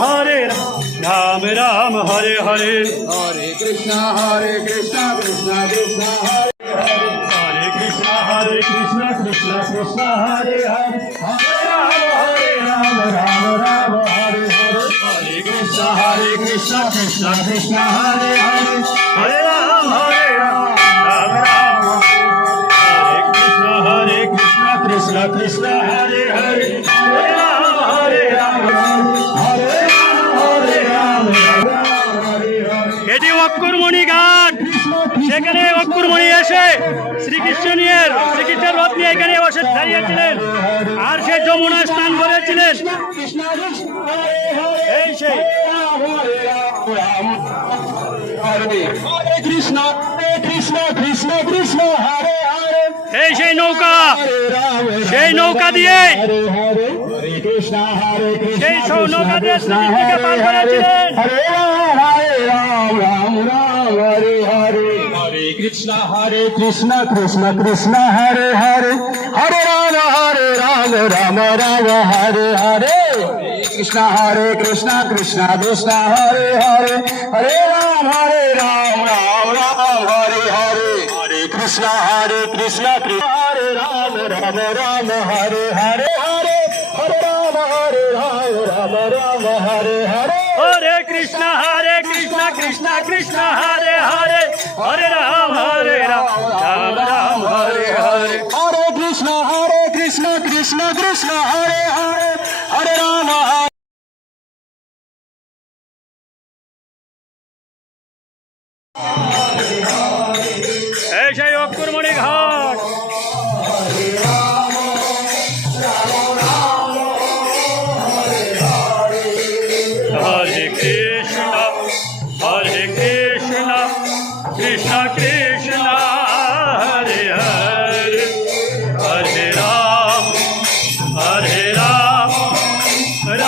हरे राम राम राम हरे हरे हरे कृष्णा कृष्णा कृष्णा हरे हरे कृष्णा कृष्णा कृष्णा हरे हरे हरे राम राम राम हरे हरे हरे कृष्णा कृष्णा कृष्णा हरे हरे हरे राम राम राम हरे कृष्णा कृष्णा कृष्णा हरे हरे हरे राम এটি অক্ষরমণি ঘাট। সেখানে অক্ষরমণি এসে শ্রীকৃষ্ণের রথ নিয়ে এখানে বসে দাঁড়িয়েছিলেন আর সে যমুনা স্নান করেছিলেন। এই সেই কৃষ্ণ কৃষ্ণ কৃষ্ণ কৃষ্ণ হরে হরে এই সেই নৌকা, সেই নৌকা দিয়ে সেই নৌকা দিয়ে শ্রীকৃষ্ণকে পার করেছিলেন। হরে রাম রাম রাম হরে হরে হরে কৃষ্ণ কৃষ্ণ কৃষ্ণ হরে হরে হরে রাম রাম রাম হরে হরে কৃষ্ণ কৃষ্ণ কৃষ্ণ হরে হরে হরে রাম রাম রাম হরে হরে হরে কৃষ্ণ কৃষ্ণ হরে রাম রাম হরে হরে হরে হরে রাম রাম হরে হরে हरे कृष्ण कृष्ण कृष्ण हरे हरे हरे राम राम राम हरे हरे हरे कृष्ण कृष्ण कृष्ण हरे हरे हरे राम এই সেই অক্ষরমণি ঘাট। हरे कृष्ण कृष्ण कृष्ण हरे हरे हरे राम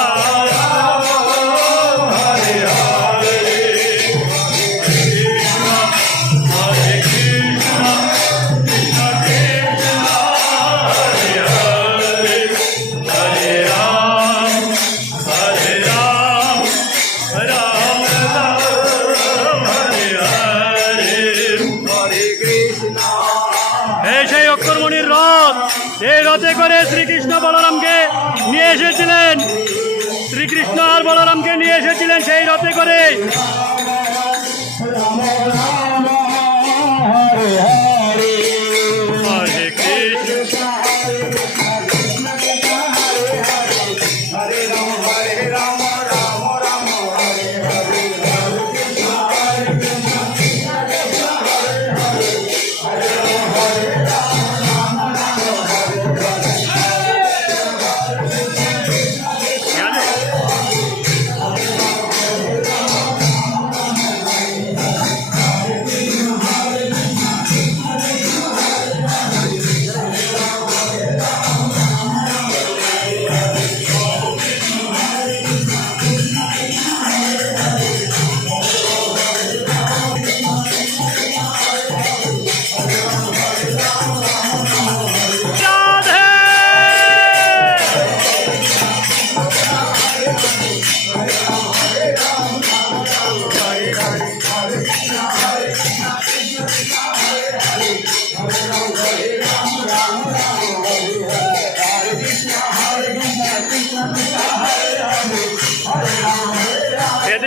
राम राम हरे हरे हरे कृष्ण कृष्ण कृष्ण हरे हरे हरे राम राम राम हरे हरे हरे कृष्ण। এই সেই অক্ষরমণির রথ, এই রথে করে শ্রীকৃষ্ণ বলরামকে নিয়ে এসেছিলেন। শ্রীকৃষ্ণ আর বলরামকে নিয়ে এসেছিলেন সেই রথে করে। হরে কৃষ্ণ